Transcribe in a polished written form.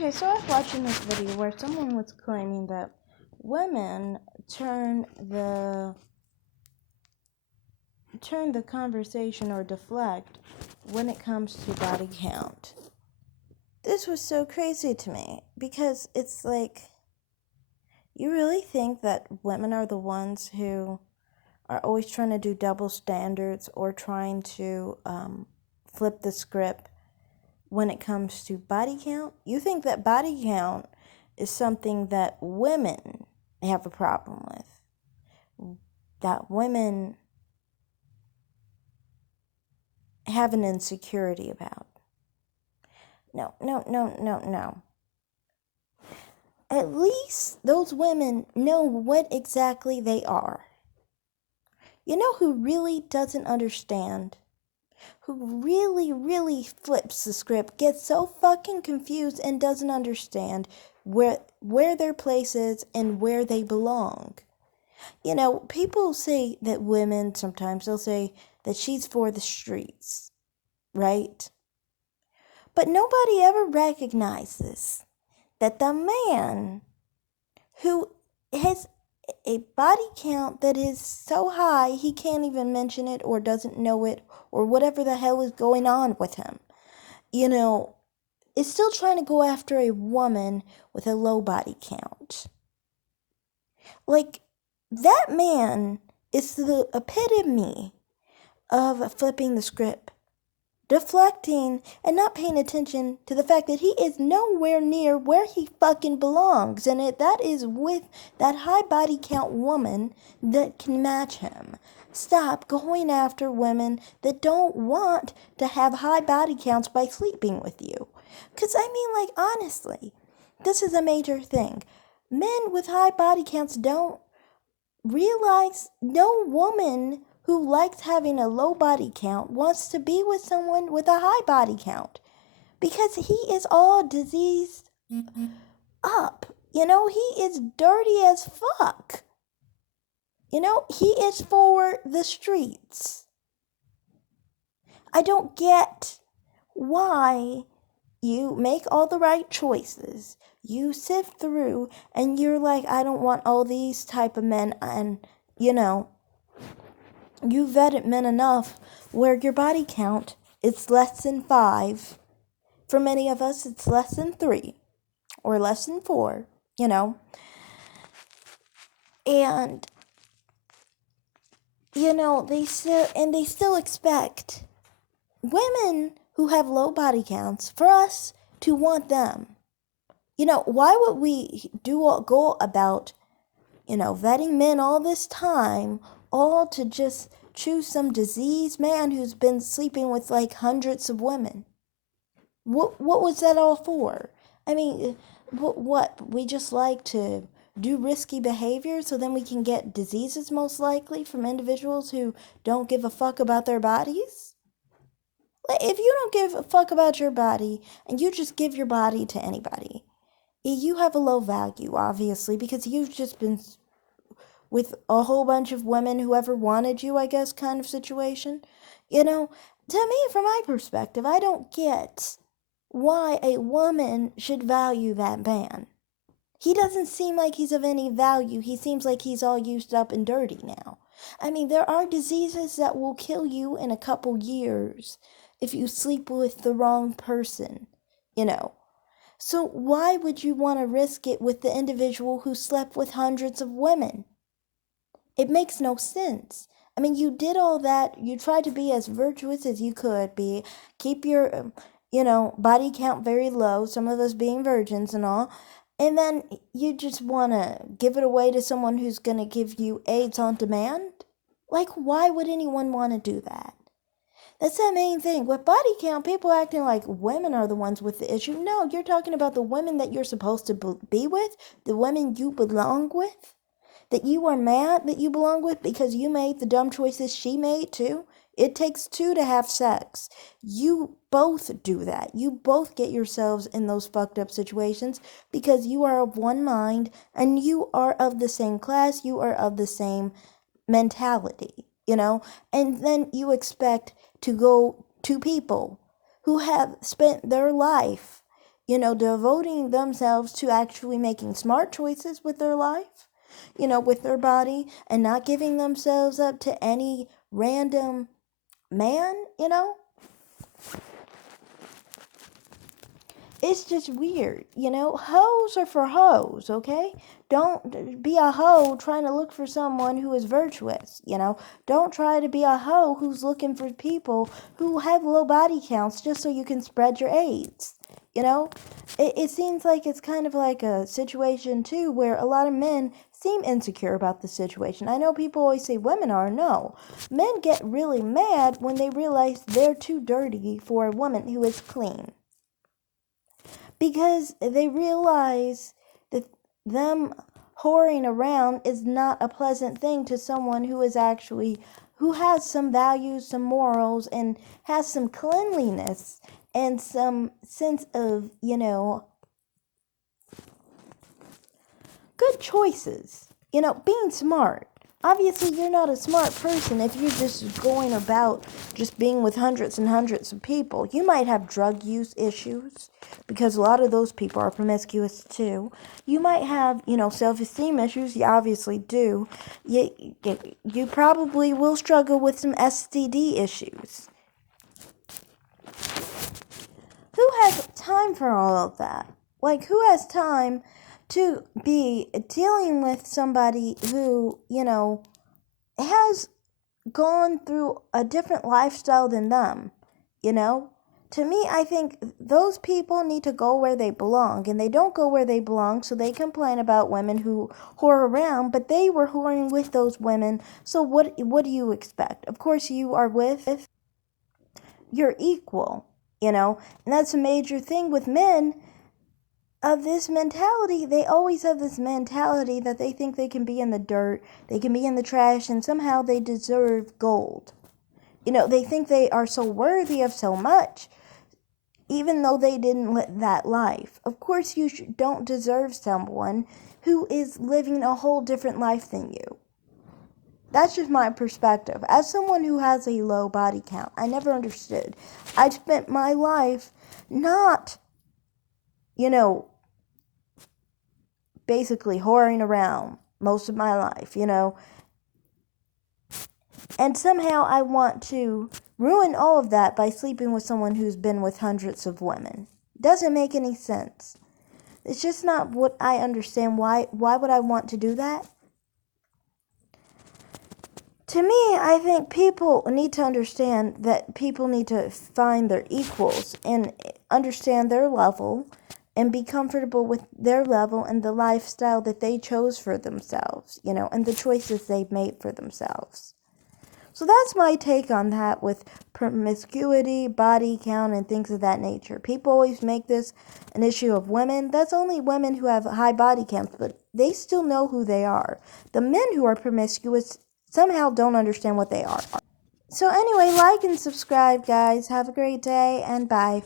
Okay, so I was watching this video where someone was claiming that women turn the conversation or deflect when it comes to body count. This was so crazy to me because it's like, you really think that women are the ones who are always trying to do double standards or trying to flip the script when it comes to body count? You think that body count is something that women have a problem with, that women have an insecurity about. No. At least those women know what exactly they are. You know who really doesn't understand? Who really flips the script, gets so fucking confused and doesn't understand where their place is and where they belong. You know, people say that women, sometimes they'll say that she's for the streets, right? But nobody ever recognizes that the man who has a body count that is so high he can't even mention it or doesn't know it or whatever the hell is going on with him, you know, is still trying to go after a woman with a low body count. Like, that man is the epitome of flipping the script, deflecting, and not paying attention to the fact that he is nowhere near where he fucking belongs, and that is with that high body count woman that can match him. Stop going after women that don't want to have high body counts by sleeping with you. Because, I mean, like, honestly, this is a major thing. Men with high body counts don't realize no woman who likes having a low body count wants to be with someone with a high body count, because he is all diseased up. You know, he is dirty as fuck. You know, he is for the streets. I don't get why you make all the right choices. You sift through and you're like, I don't want all these type of men, and you know, you vetted men enough where your body count is less than 5. For many of us, it's less than 3 or less than 4, you know. And, you know, they still expect women who have low body counts for us to want them. You know, why would we go about, you know, vetting men all this time, all to just choose some diseased man who's been sleeping with like hundreds of women? What was that all for? I mean, what we just like to do risky behavior so then we can get diseases, most likely from individuals who don't give a fuck about their bodies? Like, if you don't give a fuck about your body and you just give your body to anybody, you have a low value, obviously, because you've just been with a whole bunch of women, whoever wanted you, I guess, kind of situation. You know, to me, from my perspective, I don't get why a woman should value that man. He doesn't seem like he's of any value. He seems like he's all used up and dirty now. I mean, there are diseases that will kill you in a couple years if you sleep with the wrong person, you know. So why would you want to risk it with the individual who slept with hundreds of women? It makes no sense. I mean, you did all that. You tried to be as virtuous as you could be. Keep your, you know, body count very low. Some of us being virgins and all. And then you just want to give it away to someone who's going to give you AIDS on demand? Like, why would anyone want to do that? That's the main thing. With body count, people acting like women are the ones with the issue. No, you're talking about the women that you're supposed to be with, the women you belong with, that you are mad that you belong with because you made the dumb choices she made too. It takes 2 to have sex. You both do that. You both get yourselves in those fucked up situations because you are of one mind and you are of the same class. You are of the same mentality, you know? And then you expect to go to people who have spent their life, devoting themselves to actually making smart choices with their life, with their body, and not giving themselves up to any random man. It's just weird, Hoes are for hoes, okay? Don't be a hoe trying to look for someone who is virtuous. Don't try to be a hoe who's looking for people who have low body counts just so you can spread your AIDS. It seems like it's kind of like a situation, too, where a lot of men seem insecure about the situation. I know people always say women are. No. Men get really mad when they realize they're too dirty for a woman who is clean. Because they realize that them whoring around is not a pleasant thing to someone who has some values, some morals, and has some cleanliness and some sense of, good choices. Being smart. Obviously, you're not a smart person if you're just going about just being with hundreds and hundreds of people. You might have drug use issues because a lot of those people are promiscuous too. You might have, self-esteem issues. You obviously do. You probably will struggle with some STD issues. Who has time for all of that? Who has time to be dealing with somebody who, has gone through a different lifestyle than them, To me, I think those people need to go where they belong, and they don't go where they belong, so they complain about women who whore around, but they were whoring with those women, so what do you expect? Of course, you are with your equal, and that's a major thing with men of this mentality. They always have this mentality that they think they can be in the dirt, they can be in the trash, and somehow they deserve gold. They think they are so worthy of so much, even though they didn't live that life. Of course, you don't deserve someone who is living a whole different life than you. That's just my perspective. As someone who has a low body count, I never understood. I spent my life not, basically whoring around most of my life, And somehow I want to ruin all of that by sleeping with someone who's been with hundreds of women. Doesn't make any sense. It's just not what I understand. Why would I want to do that? To me, I think people need to understand that people need to find their equals and understand their level and be comfortable with their level and the lifestyle that they chose for themselves, and the choices they've made for themselves. So that's my take on that with promiscuity, body count, and things of that nature. People always make this an issue of women. That's only women who have high body counts, but they still know who they are. The men who are promiscuous somehow don't understand what they are. So anyway, like and subscribe, guys. Have a great day, and bye.